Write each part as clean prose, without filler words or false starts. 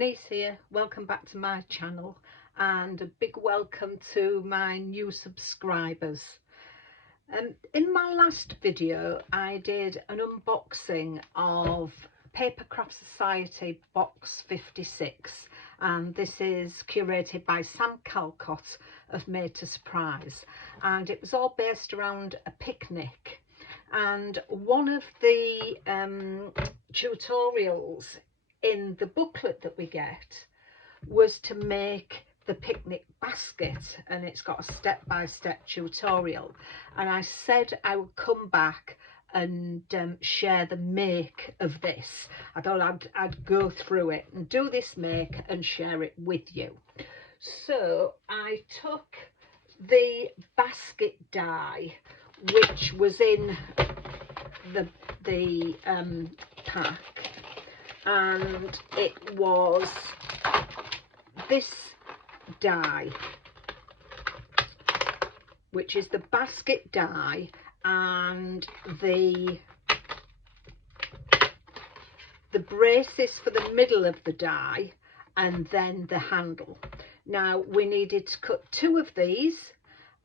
Denise here, welcome back to my channel and a big welcome to my new subscribers. In my last video I did an unboxing of Papercraft Society Box 56 and this is curated by Sam Calcott of Made to Surprise, and it was all based around a picnic, and one of the tutorials in the booklet that we get was to make the picnic basket, and it's got a step-by-step tutorial, and I said I would come back and share the make of this. I thought I'd go through it and do this make and share it with you. So I took the basket die which was in the pack, and it was this die, which is the basket die, and the braces for the middle of the die, and then the handle. Now we needed to cut 2 of these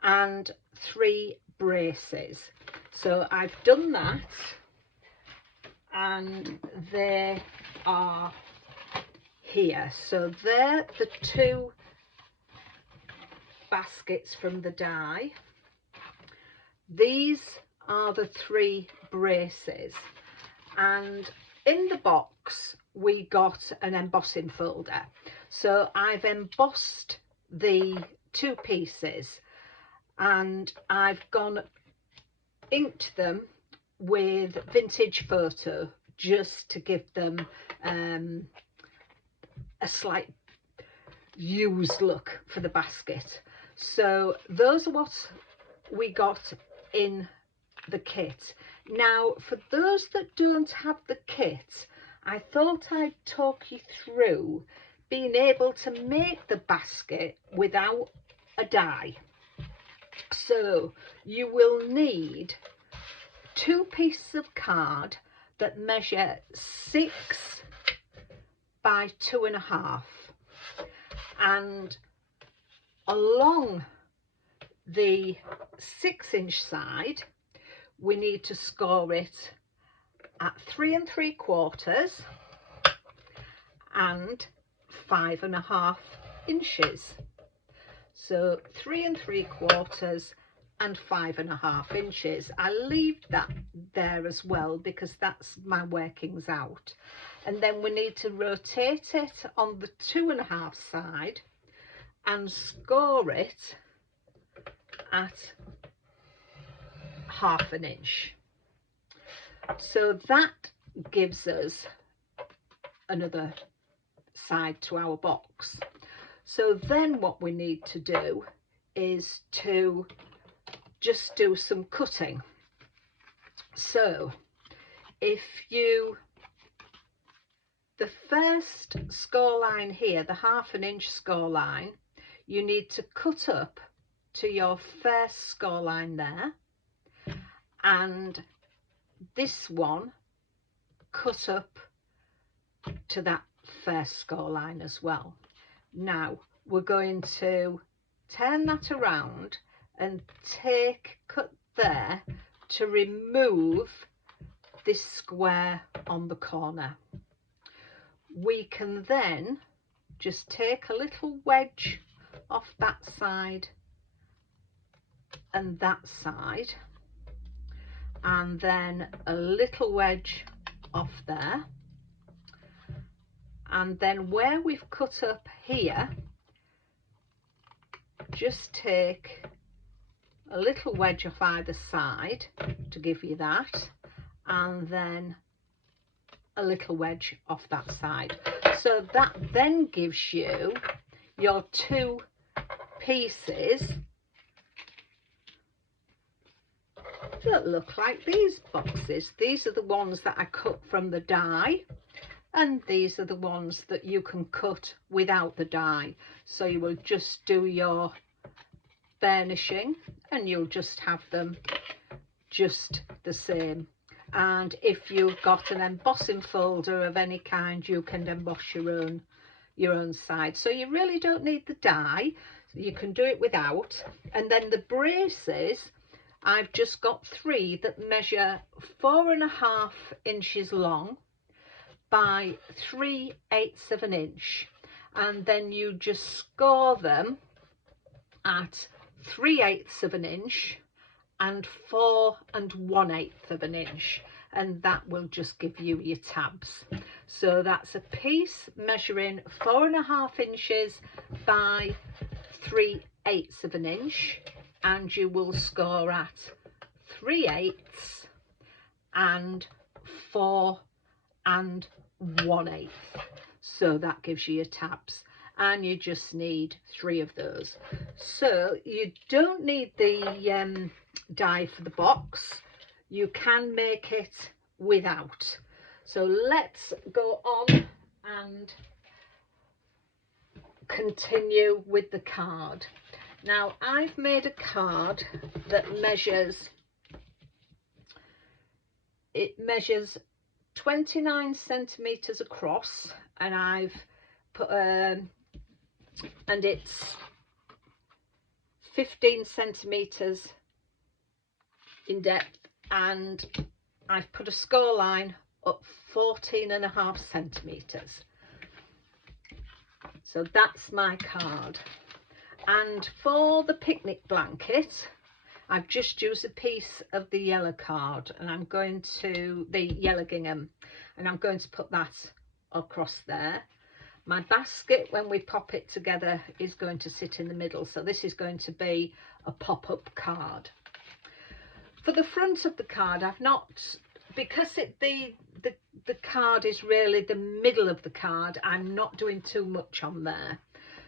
and 3 braces, so I've done that, and they are here. So they're the 2 baskets from the die. These are the 3 braces, and in the box we got an embossing folder, so I've embossed the 2 pieces and I've inked them with vintage photo just to give them a slight used look for the basket. So those are what we got in the kit. Now for those that don't have the kit, I thought I'd talk you through being able to make the basket without a die. So you will need 2 pieces of card that measure 6 by 2.5, and along the 6-inch side we need to score it at 3 3/4 and 5.5 inches. So 3 3/4 and 5.5 inches. I leave that there as well because that's my workings out. And then we need to rotate it on the 2.5 side and score it at 1/2 inch. So that gives us another side to our box. So then what we need to do is to just do some cutting. So if the first score line here, the 1/2 inch score line, you need to cut up to your first score line there, and this one cut up to that first score line as well. Now we're going to turn that around and cut there to remove this square on the corner. We can then just take a little wedge off that side and that side, and then a little wedge off there, and then where we've cut up here, just take a little wedge off either side to give you that, and then a little wedge off that side. So that then gives you your 2 pieces that look like these boxes. These are the ones that I cut from the die, and these are the ones that you can cut without the die. So you will just do your burnishing and you'll just have them just the same. And if you've got an embossing folder of any kind, you can emboss your own your own side, so you really don't need the die. You can do it without. And then the braces, I've just got 3 that measure 4.5 inches long by 3/8 of an inch, and then you just score them at 3/8 of an inch and 4 1/8 of an inch, and that will just give you your tabs. So that's a piece measuring 4.5 inches by 3/8 of an inch, and you will score at 3/8 and 4 1/8. So that gives you your tabs, and you just need 3 of those. So you don't need the die for the box. You can make it without. So let's go on and continue with the card. Now I've made a card that measures 29 centimeters across, and I've put and it's 15 centimeters in depth, and I've put a score line up 14.5 centimeters. So that's my card. And for the picnic blanket, I've just used a piece of the yellow card, and I'm going to the yellow gingham, and I'm going to put that across there. My basket, when we pop it together, is going to sit in the middle, so this is going to be a pop-up card. For the front of the card, I've not, because the card is really the middle of the card, I'm not doing too much on there.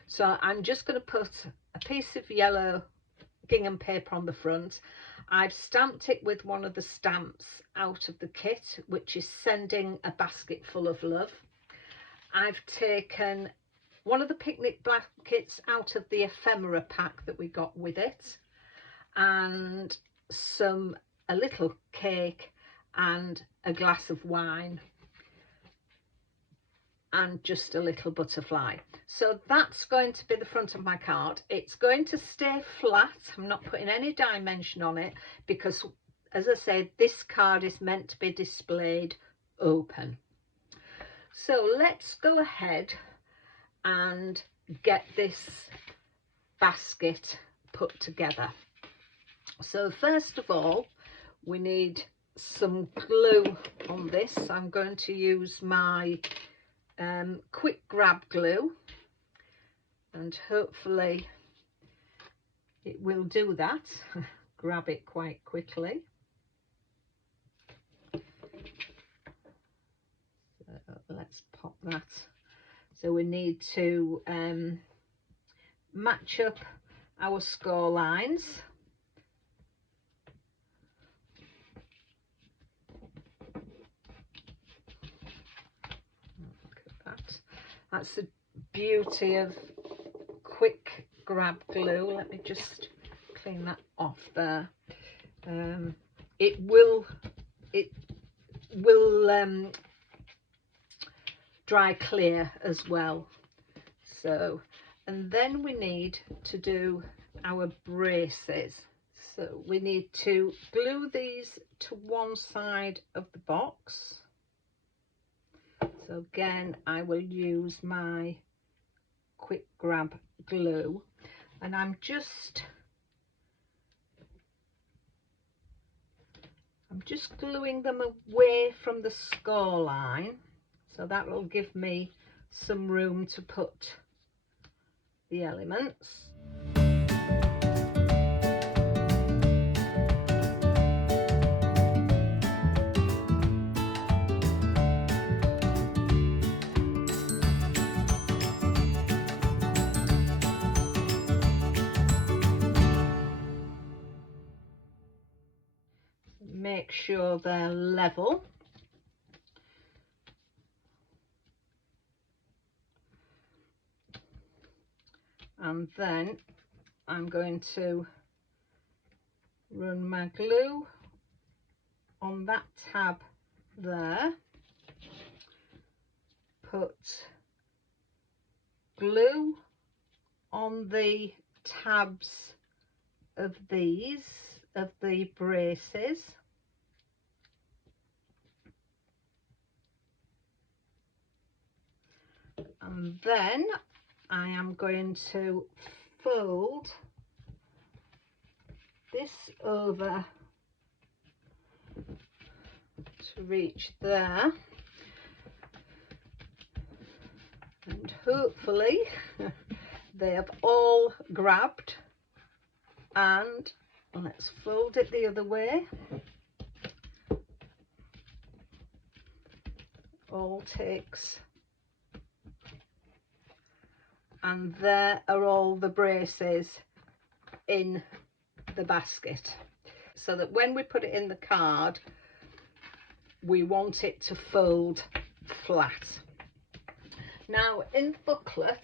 So I'm just going to put a piece of yellow gingham paper on the front. I've stamped it with one of the stamps out of the kit, which is sending a basket full of love. I've taken one of the picnic blankets out of the ephemera pack that we got with it, and a little cake and a glass of wine and just a little butterfly. So that's going to be the front of my card. It's going to stay flat. I'm not putting any dimension on it because, as I said, this card is meant to be displayed open. So let's go ahead and get this basket put together. So first of all, we need some glue on this. I'm going to use my quick grab glue, and hopefully it will do that. Grab it quite quickly. So let's pop that. So we need to match up our score lines. Look at that. That's the beauty of quick grab glue. Let me just clean that off there. It will dry clear as well. So, and then we need to do our braces. So we need to glue these to one side of the box. So again, I will use my quick grab glue, and I'm just gluing them away from the score line, so that will give me some room to put the elements. Make sure they're level. And then I'm going to run my glue on that tab there, put glue on the tabs of the braces, and then I am going to fold this over to reach there, and hopefully they have all grabbed, and let's fold it the other way. All takes, and there are all the braces in the basket, so that when we put it in the card we want it to fold flat. Now in the booklet,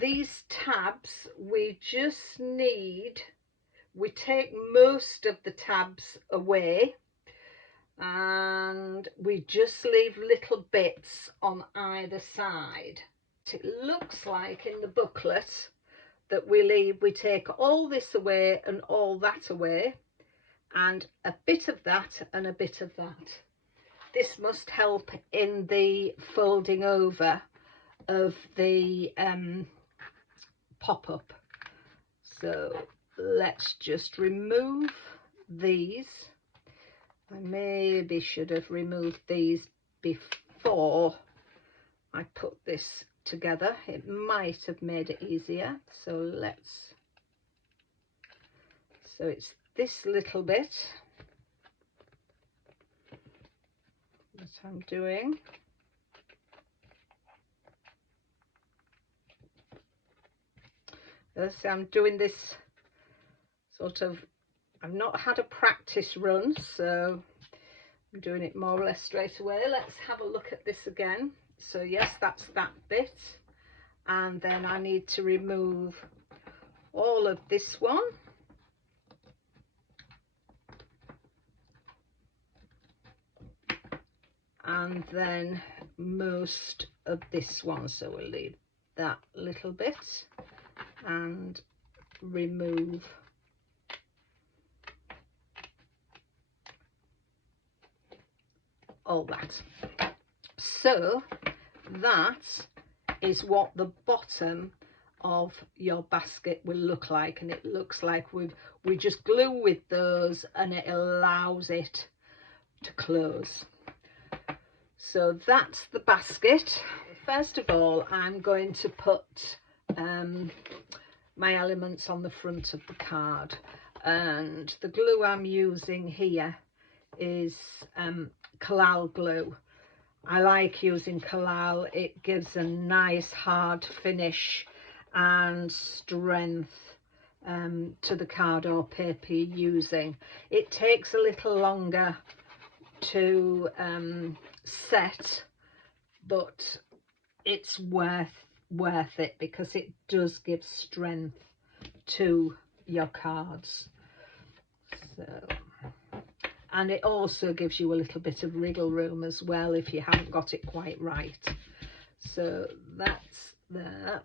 these tabs we take most of the tabs away and we just leave little bits on either side. It looks like in the booklet that we take all this away and all that away, and a bit of that and a bit of that. This must help in the folding over of the pop-up. So let's just remove these. I maybe should have removed these before I put this together. It might have made it easier. So it's this little bit that I'm doing. As I'm doing this sort of, I've not had a practice run, so I'm doing it more or less straight away. Let's have a look at this again. So yes, that's that bit, and then I need to remove all of this one, and then most of this one. So we'll leave that little bit and remove all that. So that is what the bottom of your basket will look like, and it looks like we just glue with those and it allows it to close. So that's the basket. First of all, I'm going to put my elements on the front of the card, and the glue I'm using here is Collal glue. I like using Collal. It gives a nice hard finish and strength to the card or paper you're using. It takes a little longer to set, but it's worth it because it does give strength to your cards. So, and it also gives you a little bit of wriggle room as well if you haven't got it quite right. So that's there.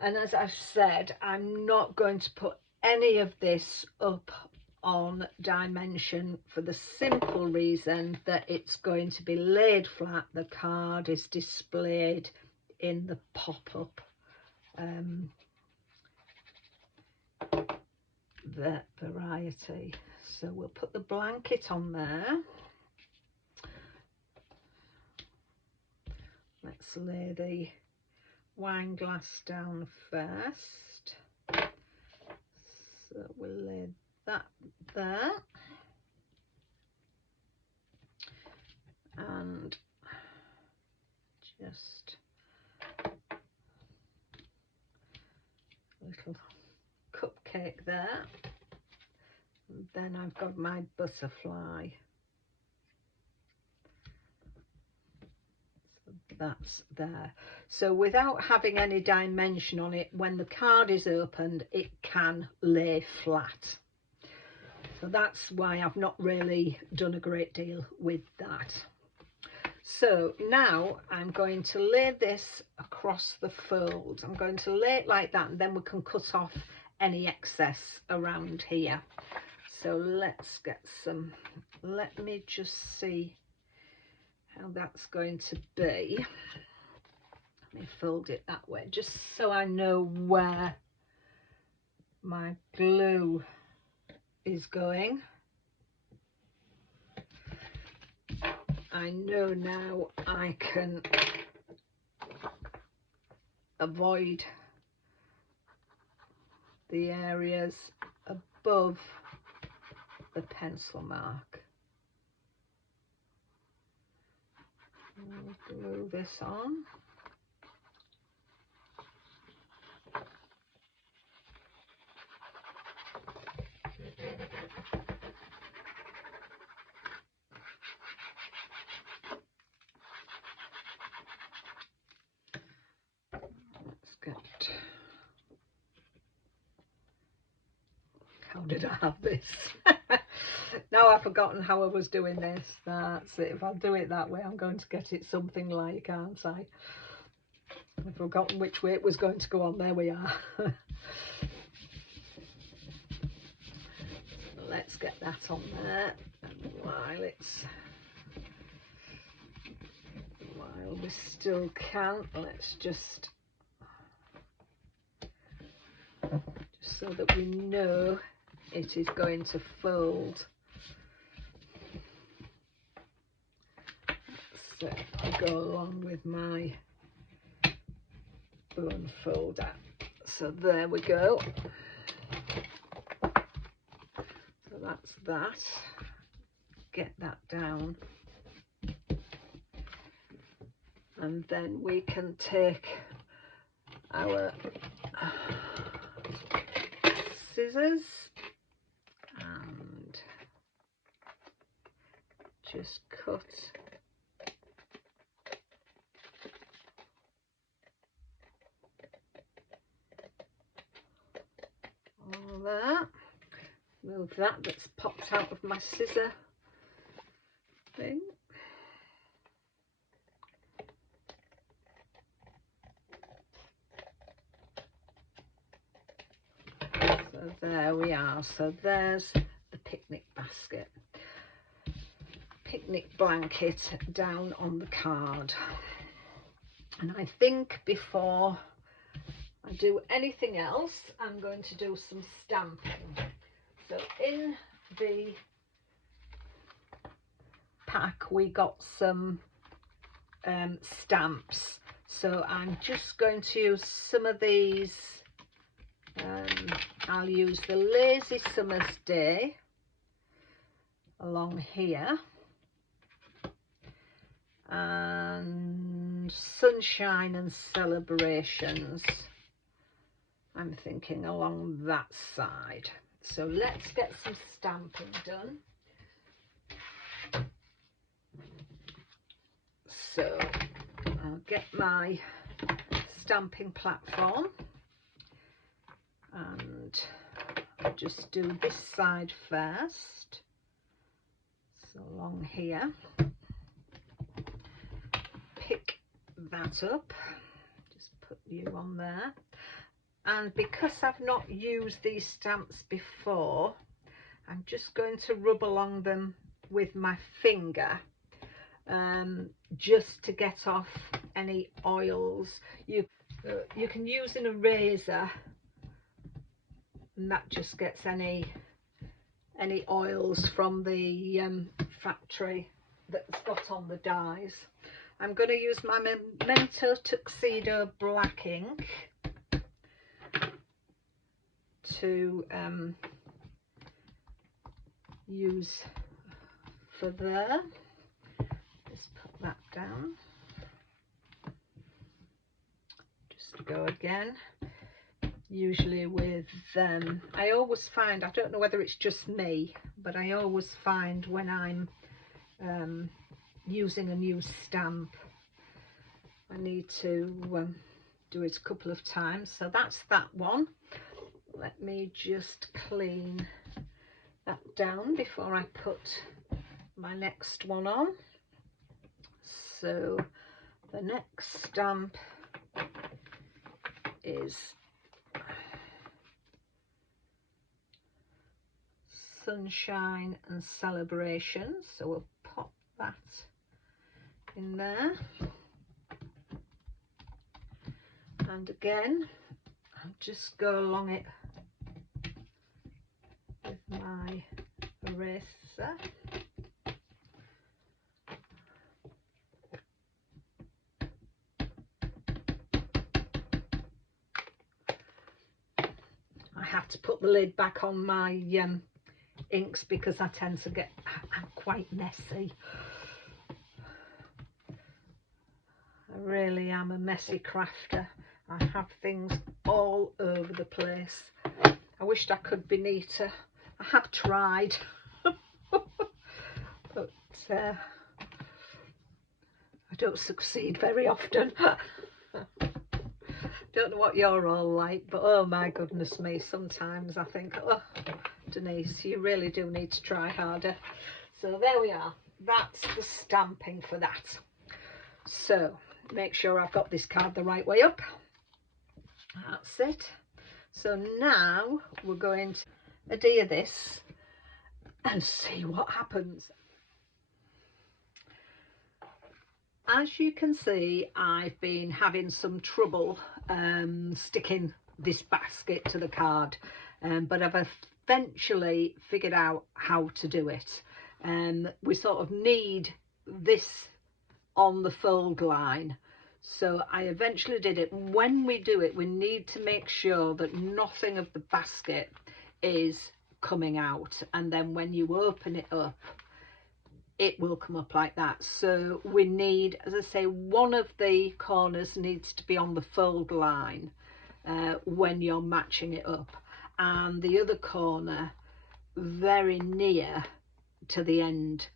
And as I've said, I'm not going to put any of this up on dimension for the simple reason that it's going to be laid flat. The card is displayed in the pop-up the variety. So we'll put the blanket on there. Let's lay the wine glass down first. So we'll lay that there, and just a little cupcake there, and then I've got my butterfly. So that's there. So without having any dimension on it, when the card is opened, it can lay flat. So that's why I've not really done a great deal with that. So now I'm going to lay this across the fold. I'm going to lay it like that, and then we can cut off any excess around here. So let's get some, let me just see how that's going to be. Let me fold it that way, just so I know where my glue is going. I know now I can avoid the areas above the pencil mark. I'll glue this on. How did I have this? Now I've forgotten how I was doing this. That's it. If I do it that way, I'm going to get it something like, aren't I? I've forgotten which way it was going to go on. There we are. Let's get that on there. And while we still can, let's just so that we know it is going to fold. So I'll go along with my bone folder. So there we go. So that's that. Get that down. And then we can take our scissors and just cut all that. Move that's popped out of my scissor thing. So there we are. So there's the picnic basket. Picnic blanket down on the card. And I think before I do anything else, I'm going to do some stamping. So in the pack we got some stamps. So I'm just going to use some of these. I'll use the Lazy Summer's Day along here, and Sunshine and Celebrations, I'm thinking along that side. So let's get some stamping done. So I'll get my stamping platform and I'll just do this side first. So along here, pick that up, just put you on there. And because I've not used these stamps before, I'm just going to rub along them with my finger, just to get off any oils. You can use an eraser, and that just gets any oils from the factory that's got on the dies. I'm going to use my Memento Tuxedo black ink to use for there. Just put that down. Just go again. Usually with I always find, I don't know whether it's just me, but I always find when I'm using a new stamp, I need to do it a couple of times. So that's that one. Let me just clean that down before I put my next one on. So the next stamp is Sunshine and Celebration, so we'll pop that in there. And again, I'll just go along it with my eraser. I have to put the lid back on my inks because I tend to get quite messy. I really am a messy crafter. I have things all over the place. I wished I could be neater. I have tried, but I don't succeed very often. Don't know what you're all like, but oh my goodness me, sometimes I think, oh, Denise, you really do need to try harder. So there we are. That's the stamping for that. So make sure I've got this card the right way up. That's it. So now we're going to adhere this and see what happens. As you can see, I've been having some trouble sticking this basket to the card, but I've eventually figured out how to do it. We sort of need this on the fold line, so I eventually did it. When we do it, we need to make sure that nothing of the basket is coming out, and then when you open it up, it will come up like that. So we need, as I say, one of the corners needs to be on the fold line when you're matching it up, and the other corner very near to the end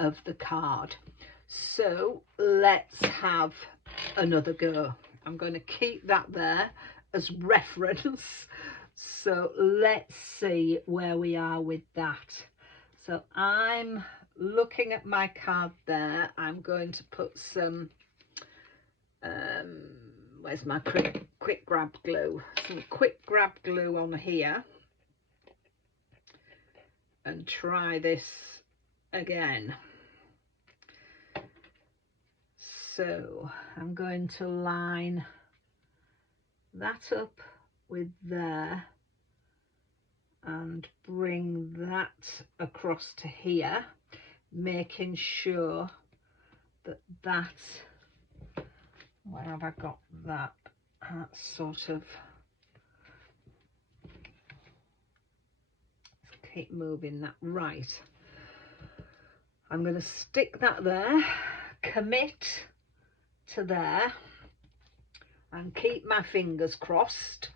of the card. So let's have another go. I'm going to keep that there as reference. So let's see where we are with that. So I'm looking at my card there. I'm going to put some where's my quick grab glue, some quick grab glue on here, and try this again. So I'm going to line that up with there and bring that across to here, making sure that where have I got that? That's sort of, let's keep moving that right. I'm going to stick that there, commit to there, and keep my fingers crossed.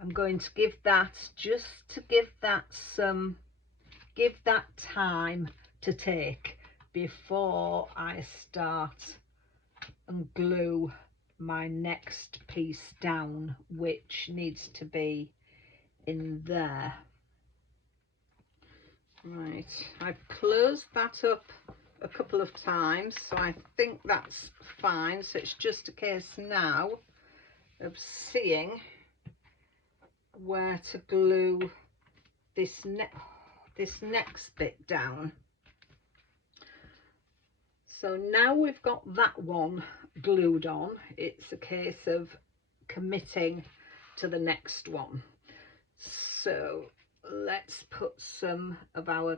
I'm going to give that, just to give that some, give that time to take before I start and glue my next piece down, which needs to be in there. Right, I've closed that up a couple of times, so I think that's fine. So it's just a case now of seeing where to glue this next bit down. So now we've got that one glued on, it's a case of committing to the next one. So let's put some of our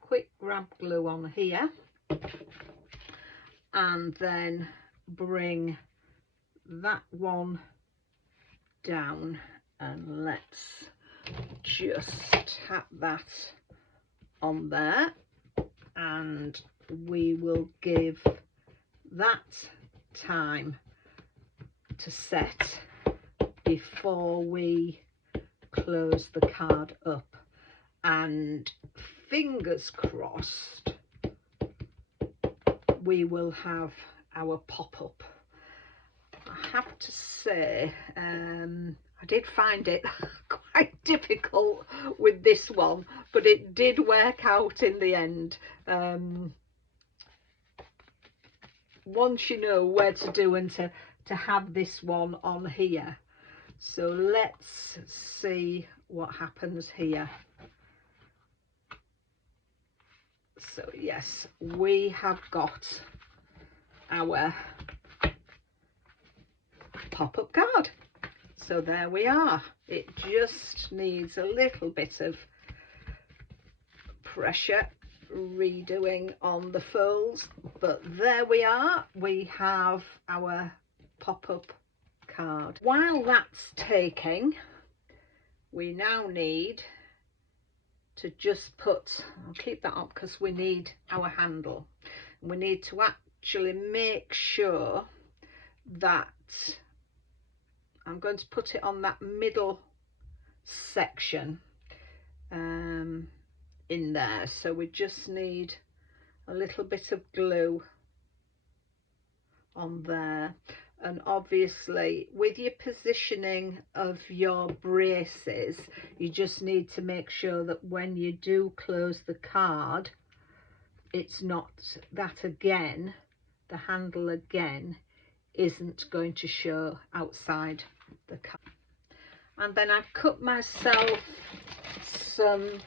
quick grab glue on here, and then bring that one down, and let's just tap that on there, and we will give that time to set before we close the card up. And fingers crossed we will have our pop-up. I have to say, I did find it quite difficult with this one, but it did work out in the end. once you know where to do and to have this one on here. So let's see what happens here. So yes, we have got our pop-up card. So there we are. It just needs a little bit of pressure redoing on the folds, but there we are. We have our pop-up card. While that's taking, we now need to just put, I'll keep that up because we need our handle. We need to actually make sure that I'm going to put it on that middle section in there. So we just need a little bit of glue on there. And obviously with your positioning of your braces, you just need to make sure that when you do close the card, it's not that again, the handle again isn't going to show outside the card. And then I've cut myself some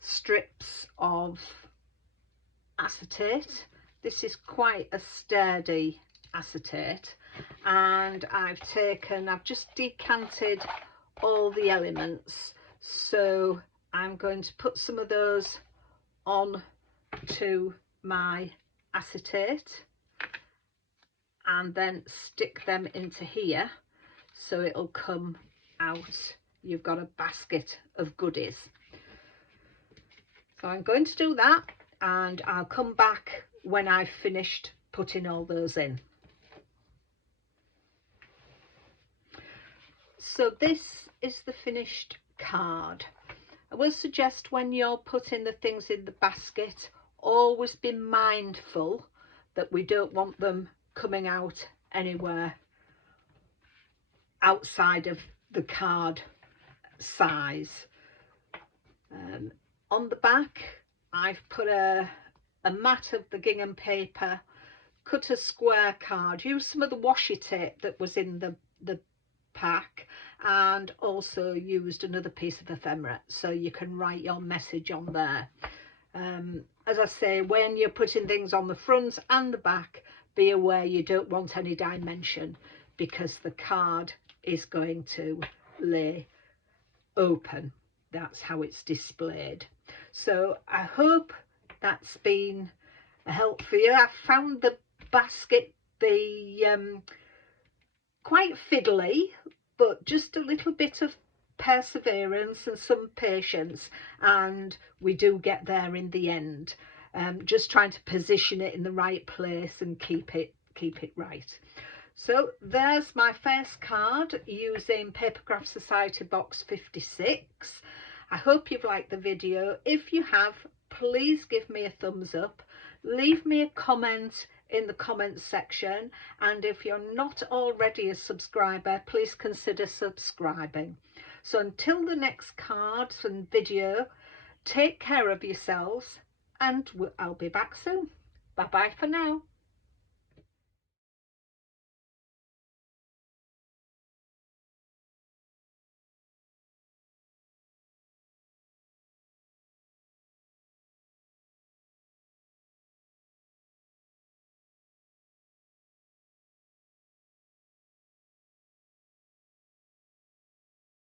strips of acetate. This is quite a sturdy acetate, and I've just decanted all the elements, so I'm going to put some of those on to my acetate and then stick them into here, so it'll come out. You've got a basket of goodies. So I'm going to do that, and I'll come back when I've finished putting all those in. So this is the finished card. I will suggest when you're putting the things in the basket, always be mindful that we don't want them coming out anywhere outside of the card size. On the back, I've put a mat of the gingham paper, cut a square card, used some of the washi tape that was in the pack, and also used another piece of ephemera so you can write your message on there. As I say, when you're putting things on the front and the back, be aware you don't want any dimension, because the card is going to lay open. That's how it's displayed. So I hope that's been a help for you. I found the basket quite fiddly, but just a little bit of perseverance and some patience, and we do get there in the end. Just trying to position it in the right place and keep it right. So there's my first card using Papercraft Society Box 56. I hope you've liked the video. If you have, please give me a thumbs up. Leave me a comment in the comments section, and if you're not already a subscriber, please consider subscribing. So until the next cards and video, take care of yourselves, and I'll be back soon. Bye bye for now.